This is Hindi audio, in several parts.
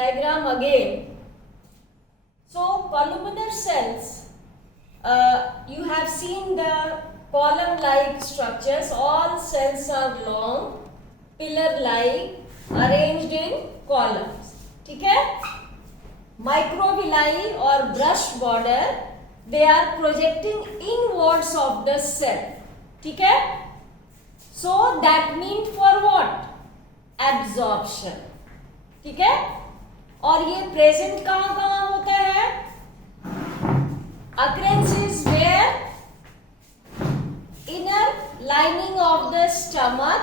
diagram again. So columnar cells, you have seen the column-like structures. All cells are long, pillar-like, arranged in columns. ठीक है? Microvilli or brush border, they are projecting inwards of the cell. ठीक है? So that means for what? Absorption. ठीक है? और ये प्रेजेंट कहाँ कहाँ होता है? Occurrence is where? Inner lining of the stomach.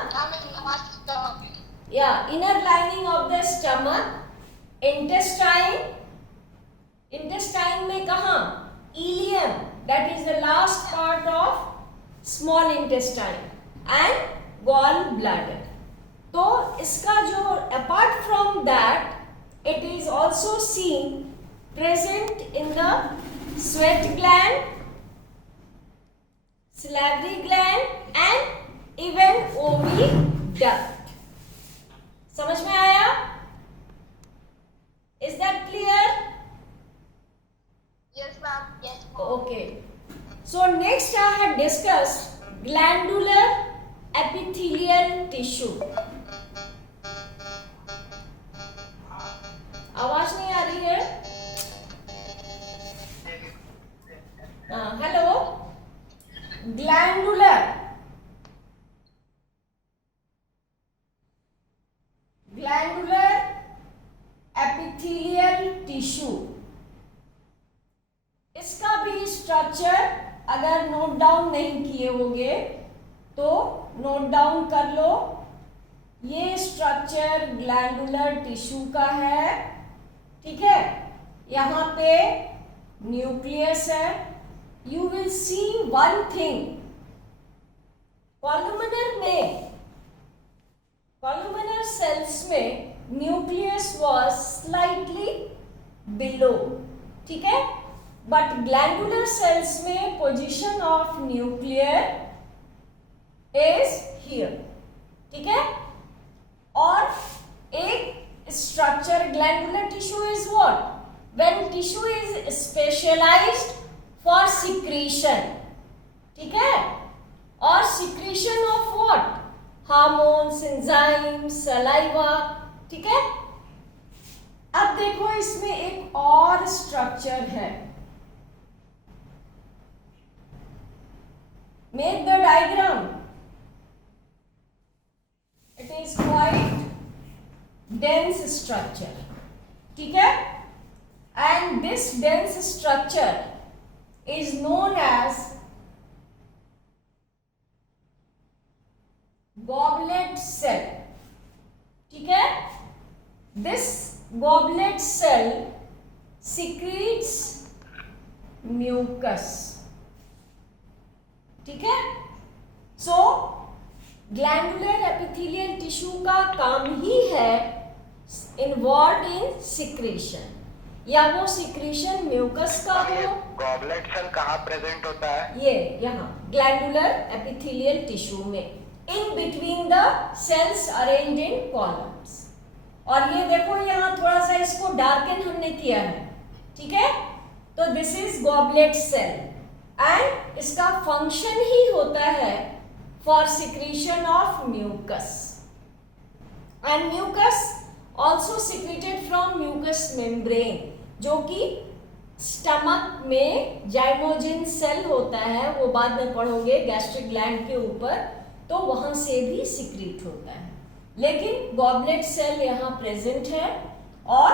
Yeah, inner lining of the stomach. Intestine. Intestine में कहाँ? Ileum. That is the last part of small intestine. And gallbladder. तो इसका जो apart from that, it is also seen present in the sweat gland, salivary gland and even oviduct. समझ में आया? Is that clear? Yes, ma'am. Yes, ma'am. Okay. So next I have discussed glandular epithelial tissue. आवाज नहीं आ रही है? हेलो, ग्लैंडुलर एपिथेलियल टिश्यू, इसका भी स्ट्रक्चर अगर नोट डाउन नहीं किए होंगे तो नोट डाउन कर लो। ये स्ट्रक्चर ग्लैंडुलर टिश्यू का है, ठीक है? यहाँ पे न्यूक्लियस है। You will see one thing, columnar cells में न्यूक्लियस वाज स्लाइटली बिलो, ठीक है? बट ग्लैंडुलर सेल्स में position of nuclear is here, ठीक है? और एक structure glandular tissue is what? When tissue is specialized for secretion, ठीक है? और secretion of what? Hormones, enzyme, saliva, ठीक है? अब देखो इसमें एक और स्ट्रक्चर है। Make the diagram. It is quite dense structure, ठीक है? And this dense structure is known as goblet cell, ठीक है? This goblet cell secretes mucus, ठीक है? So ग्लैंडुलर एपिथेलियल टिश्यू का काम ही है इन्वॉल्व इन सिक्रीशन, या वो सिक्रीशन म्यूकस का हो। गॉबलेट सेल कहाँ प्रेजेंट होता है? ये यहाँ ग्लैंडुलर एपिथेलियल टिश्यू में, in between the cells arranged in columns. और ये देखो यहाँ थोड़ा सा इसको डार्कन हमने किया है, ठीक है? तो this is goblet cell and इसका फंक्शन ही होता है for secretion of mucus, and mucus also secreted from mucous membrane, जो कि स्टमक में जाइमोजिन सेल होता है, वो बाद में पढ़ोगे गैस्ट्रिक ग्लैंड के ऊपर, तो वहां से भी सिक्रीट होता है। लेकिन गॉबलेट सेल यहाँ प्रेजेंट है और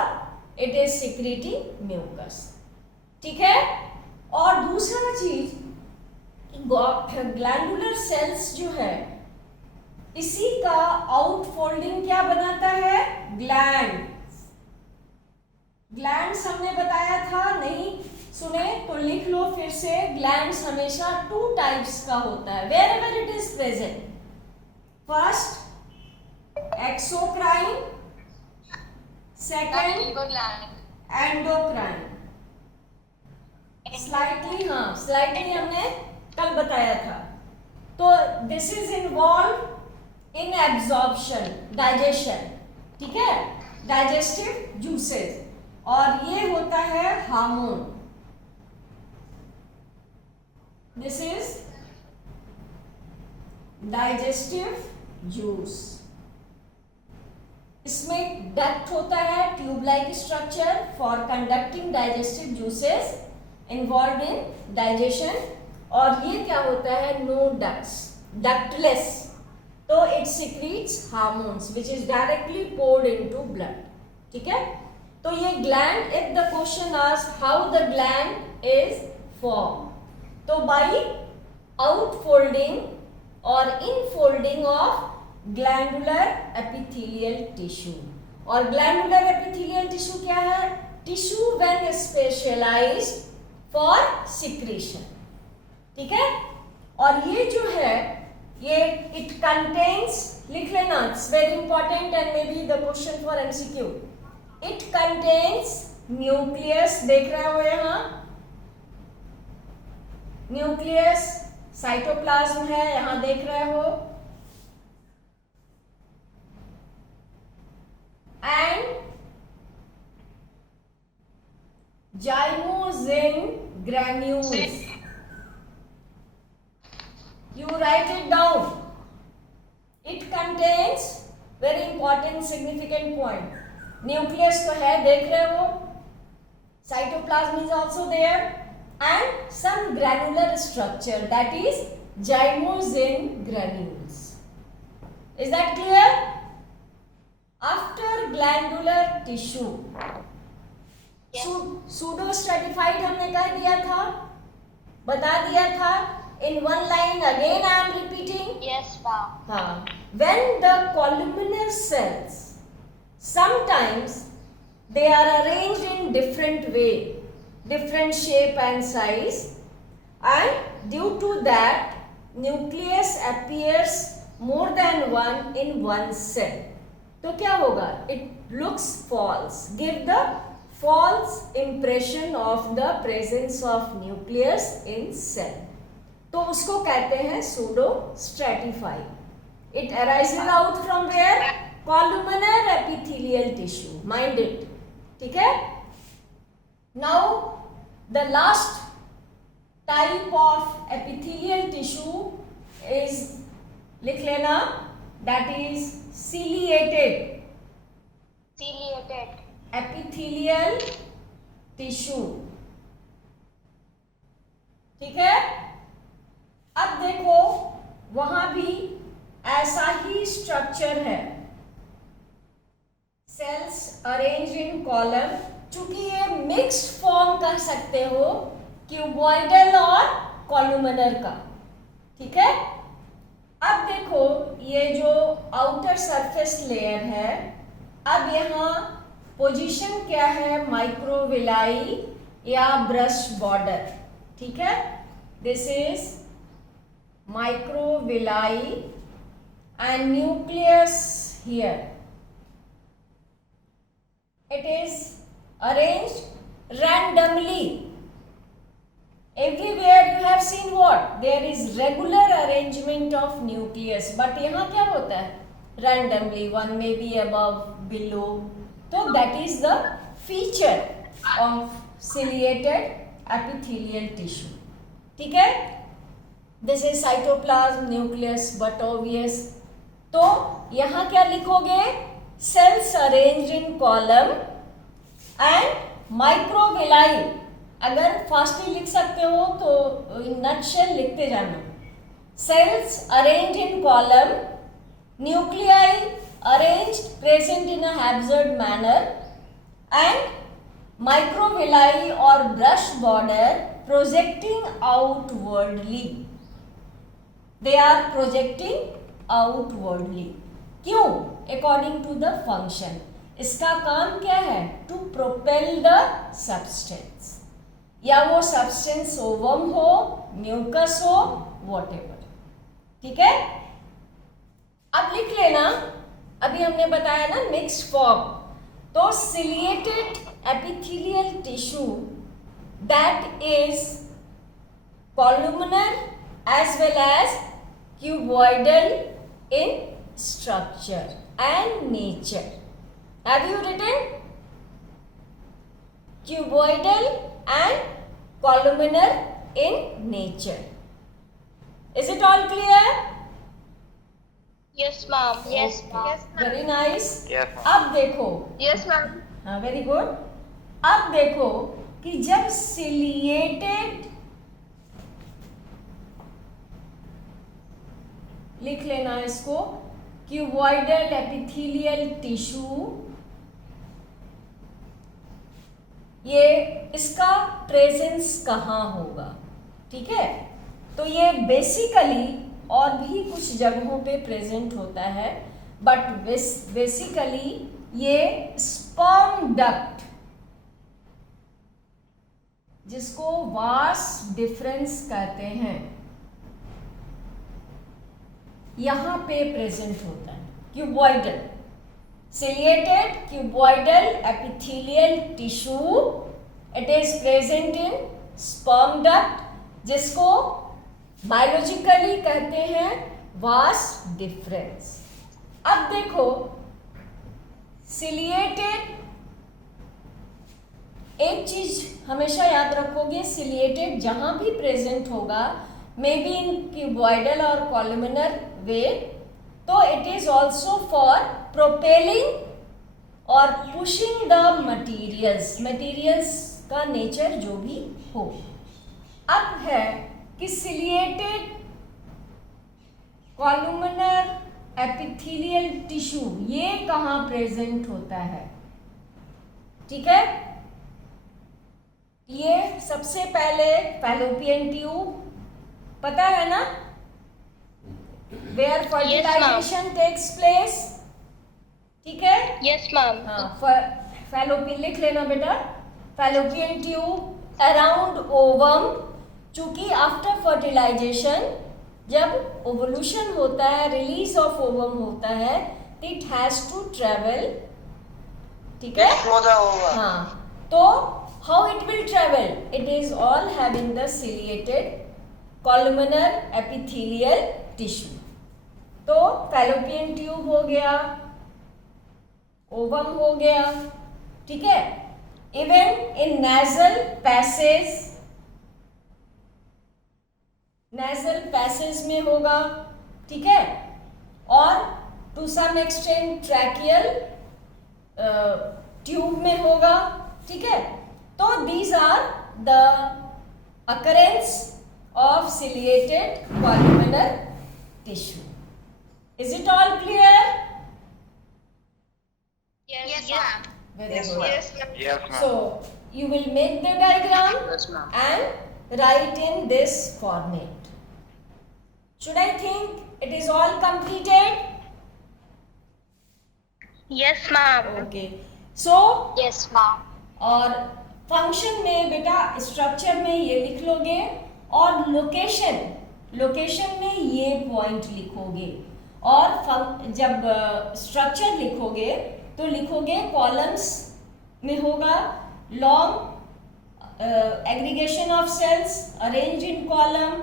इट इज सिक्रीटिंग म्यूकस, ठीक है? और दूसरा चीज, ग्लैंडुलर सेल्स जो है, इसी का आउटफोल्डिंग क्या बनाता है? ग्लैंड्स हमने बताया था, नहीं सुने तो लिख लो फिर से। ग्लैंड्स हमेशा 2 टाइप्स का होता है wherever it is present. First exocrine, second endocrine. Slightly हमने कल बताया था। तो this is involve in absorption, digestion, ठीक है? डाइजेस्टिव जूसेस, और ये होता है hormone. This is digestive juice. इसमें डक्ट होता है, tube like structure for conducting digestive juices involve in digestion. और ये क्या होता है, नो डक्ट्स, डक्टलेस, तो it secretes hormones which is directly poured into blood. ठीक है, तो ये gland, if the question asked how the gland is form, तो बाई आउटफोल्डिंग और infolding of glandular epithelial tissue. और ग्लैंडुलर एपिथेलियल टिश्यू क्या है, tissue when specialised for secretion. ठीक है, और ये जो है ये इट कंटेन्स, लिख लेना, it's very important and may be the question for MCQ. It contains nucleus, देख रहे हो यहाँ न्यूक्लियस, साइटोप्लाज्म है यहाँ देख रहे हो, and zymosin granules. You write it down. It contains very important significant point. Nucleus तो है, देख रहे हो, cytoplasm is also there, and some granular structure, that is zymosin granules. Is that clear? After glandular tissue, pseudo stratified हमने कह दिया था, बता दिया था in one line, again I am repeating. Yes, ma'am. When the columnar cells, sometimes they are arranged in different way, different shape and size, and due to that nucleus appears more than one in one cell. तो क्या होगा, it looks false, give the false impression of the presence of nucleus in cell, तो उसको कहते हैं pseudo stratified. It arises out from where, columnar epithelial tissue, mind it. ठीक है, now the last type of epithelial tissue is, लिख लेना, that is ciliated epithelial tissue। ठीक है, अब देखो वहां भी ऐसा ही स्ट्रक्चर है, सेल्स अरेंज इन कॉलम, चूंकि ये मिक्स्ड फॉर्म कर सकते हो क्यूबॉइडल और कॉलुमिनर का। ठीक है, अब देखो ये जो आउटर सरफेस लेयर है, अब यहाँ पोजीशन क्या है, माइक्रोविलाई या ब्रश बॉर्डर। ठीक है, this is microvilli and nucleus here. It is arranged randomly. Everywhere you have seen what? There is regular arrangement of nucleus. But यहाँ क्या होता है? Randomly, one may be above, below. So that is the feature of ciliated epithelial tissue. ठीक है? This is cytoplasm, nucleus, but obvious. तो यहाँ क्या लिखोगे? Cells arranged in column and microvilli. अगर फास्टली लिख सकते हो तो in nutshell लिखते जाना. Cells arranged in column, nuclei arranged present in a haphazard manner, and microvilli or brush border projecting outwardly. They are projecting outwardly. क्यों? According to the function. इसका काम क्या है? To propel the substance. या वो substance ओवम हो, म्यूकस हो, whatever. ठीक है? अब लिख लेना, अभी हमने बताया ना मिक्स्ड फॉर्म, तो ciliated epithelial tissue that is columnar as well as cuboidal in structure and nature. Have you written cuboidal and columnar in nature? Is it all clear? Yes, ma'am. Yes, Okay. ma'am. Very nice. Yes, ma'am. अब देखो, Yes, ma'am. हाँ वेरी गुड. अब देखो कि जब सिलिएटेड, लिख लेना इसको, क्यूबॉइडल एपिथेलियल टिश्यू, ये इसका प्रेजेंस कहाँ होगा? ठीक है, तो ये बेसिकली और भी कुछ जगहों पे प्रेजेंट होता है, बट बेसिकली ये स्पर्म डक्ट, जिसको वास डिफरेंस कहते हैं, यहां पे प्रेजेंट होता है. Cuboidal, ciliated cuboidal epithelial tissue, it is present in sperm duct, जिसको बायोलॉजिकली कहते हैं वास डिफरेंस. अब देखो सिलिएटेड, एक चीज हमेशा याद रखोगे, सिलिएटेड जहां भी प्रेजेंट होगा, मे बी इन क्यूबॉइडल और कॉलमनर वे, तो it is also for propelling और पुशिंग द मटीरियल्स का नेचर जो भी हो. अब है कि सिलिएटेड कॉलमनर एपिथेलियल टिश्यू, ये कहाँ प्रेजेंट होता है? ठीक है, ये सबसे पहले फैलोपियन ट्यूब, पता है ना, वेयर फर्टिलाइजेशन टेक्स प्लेस. ठीक है, Yes, ma'am. हाँ, फैलोपियन लिख लेना बेटा, फैलोपियन ट्यूब अराउंड ओवम, चूंकि आफ्टर फर्टिलाइजेशन जब ओवल्यूशन होता है, रिलीज ऑफ ओवम होता है, इट हैज टू ट्रेवल. ठीक है, हाँ, तो how it will travel? It is all having the ciliated columnar epithelial tissue. तो फैलोपियन ट्यूब हो गया, ओवम हो गया. ठीक है, इवन इन नेजल पैसेज में होगा. ठीक है, और to some extent tracheal tube में होगा. ठीक है, तो these are the occurrence of ciliated columnar tissue. Is it all clear? Yes, ma'am. Very Yes, good. ma'am. Yes, ma'am. Yes, ma'am. So you will make the diagram Yes, ma'am. and write in this format. Should I think it is all completed? Yes, ma'am. Okay. So Yes, ma'am. और फंक्शन में बेटा स्ट्रक्चर में ये लिख लोगे, और लोकेशन में ये पॉइंट लिखोगे, और जब स्ट्रक्चर लिखोगे तो लिखोगे कॉलम्स में होगा long aggregation of cells arrange in column,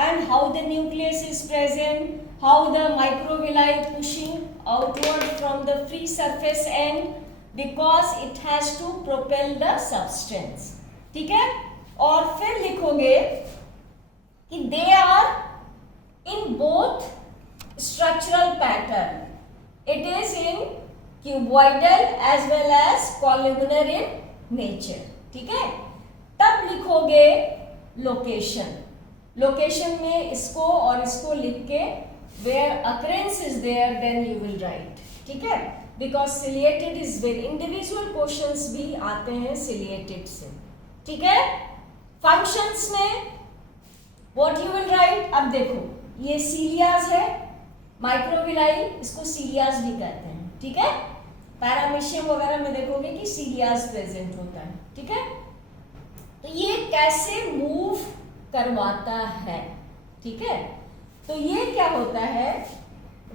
and how the nucleus is present, how the microvilli pushing outward from the free surface end, because it has to propel the substance. ठीक है, और फिर लिखोगे कि they are in both structural pattern. It is in cuboidal as well as columnar in nature. ठीक है, तब लिखोगे लोकेशन में इसको और इसको लिख के where occurrence is there then you will write. ठीक है, because ciliated is very, individual questions भी आते हैं ciliated से. ठीक है, फंक्शंस में what you will write, अब देखो ये सीलियाज है, माइक्रोविलाई इसको सीलियाज भी कहते हैं. ठीक है, पैरामीशियम वगैरह में देखोगे कि सीलियाज प्रेजेंट होता है. ठीक है, तो ये कैसे मूव करवाता है. ठीक है, तो ये क्या होता है,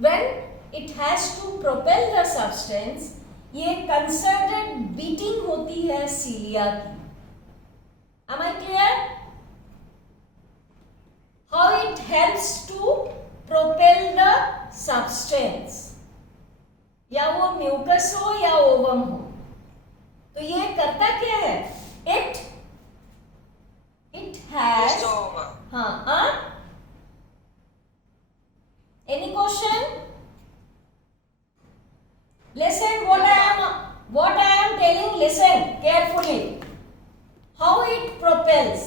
when it has to propel the substance, ये कंसर्टेड बीटिंग होती है सीलिया की. Am I clear? How it helps to propel the substance. या वो म्यूकस हो या ओवम हो, तो ये करता क्या है, इट हैज, हाँ, any question? Listen what I am telling, listen carefully. How it propels,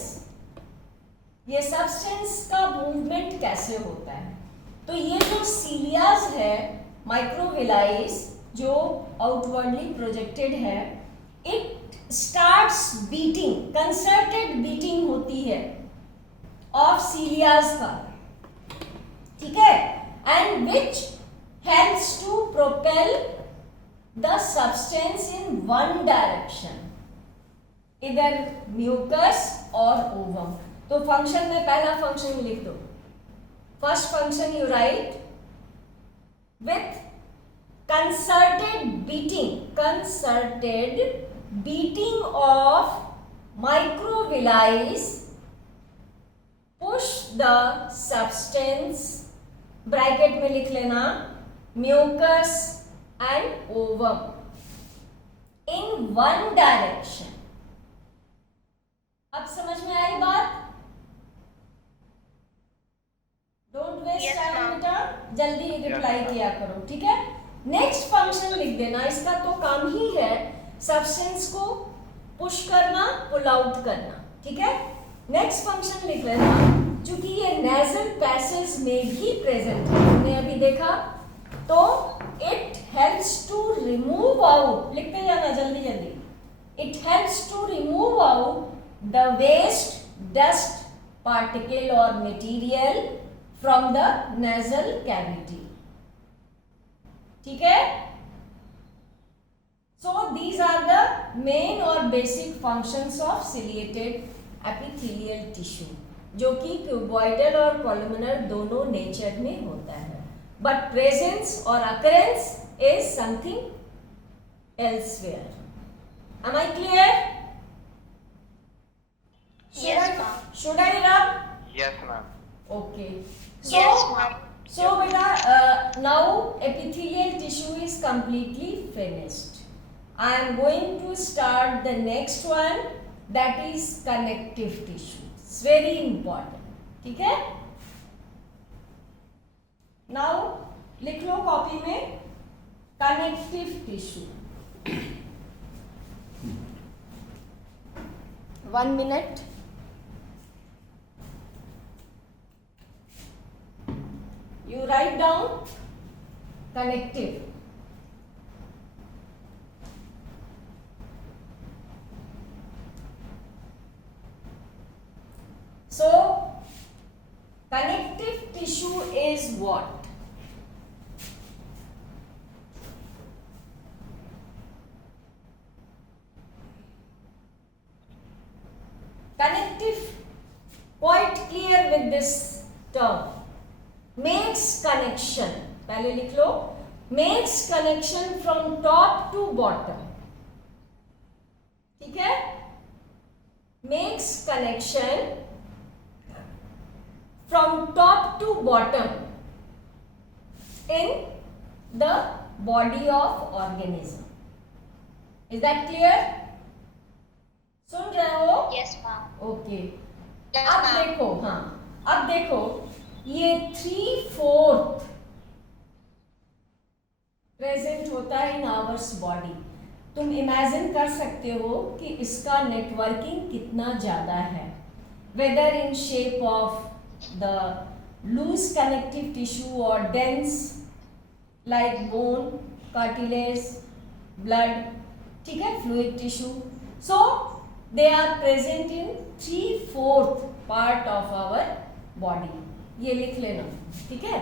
ये सब्सटेंस का मूवमेंट कैसे होता है। तो ये जो सीलियाज है, माइक्रोविलाइज, जो आउटवर्डली प्रोजेक्टेड है, it starts beating, concerted beating होती है ऑफ सीलियाज का, ठीक है, and which helps to propel the substance in one direction, either mucus or ovum. तो फंक्शन में पहला फंक्शन लिख दो। First function you right with concerted beating of microvilli push the substance, bracket में लिख लेना, mucus and ovum in one direction. अब समझ में आई बात? डोंट वेस्ट टाइम बेटा, जल्दी रिप्लाई किया करो, ठीक है। नेक्स्ट फंक्शन लिख देना, इसका तो काम ही है सब्सटेंस को पुश करना, पुल आउट करना, ठीक है। नेक्स्ट फंक्शन लिख लेना, चूंकि ये नेजल पैसेज में भी प्रेजेंट है, हमने अभी देखा, तो it helps to remove out, लिखते जाना जल्दी जल्दी, it helps to remove out the waste, dust particle और material from the nasal cavity, ठीक है। So these are the main और basic functions of ciliated epithelial tissue, जो कि क्यूबॉइडल और कॉलमनर दोनों नेचर में होता है, बट प्रेजेंस और occurrence is something elsewhere. Am I clear? Yes, ma'am. Should I rub? Yes, ma'am. Okay. Yes, ma'am. So beta, now epithelial tissue is completely finished. I am going to start the next one, that is connective tissue. It's very important. ठीक है? Now लिख लो कॉपी में connective tissue. 1 minute. You write down connective. So, connective tissue is what? Connective, quite clear with this term. Makes connection, पहले लिख लो, makes connection from top to bottom, ठीक है, makes connection from top to bottom in the body of organism. Is that clear? सुन रहे हो? Yes, ma'am. ओके, Yes, अब ma'am. देखो, हाँ, अब देखो, ये 3/4 प्रेजेंट होता है इन आवर्स बॉडी। तुम इमेजिन कर सकते हो कि इसका नेटवर्किंग कितना ज्यादा है, whether in shape of the loose connective tissue और dense like bone, cartilage, blood, ठीक है, fluid tissue. So they are present in 3/4 part of our body, ये लिख लेना, ठीक है।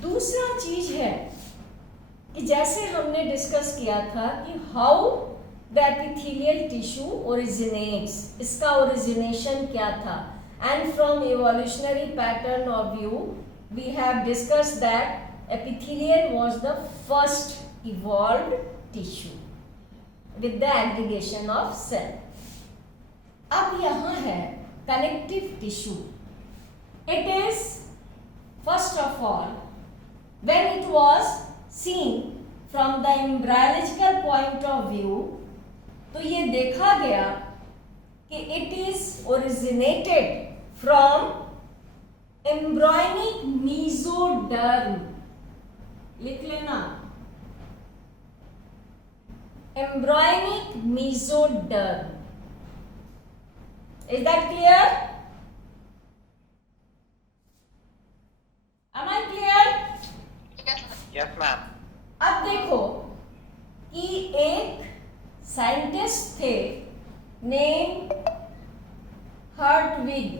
दूसरा चीज है कि जैसे हमने डिस्कस किया था कि how the epithelial tissue originates, इसका ओरिजिनेशन क्या था, and from evolutionary pattern of view we have discussed that epithelial was the first evolved tissue with the aggregation of cell. अब यहाँ है connective tissue. It is, first of all, when it was seen from the embryological point of view, तो ये देखा गया कि it is originated from embryonic mesoderm. लिख लेना, embryonic mesoderm. Is that clear? Am I clear? Yes, ma'am. अब देखो कि एक साइंटिस्ट थे नेम हर्टविग.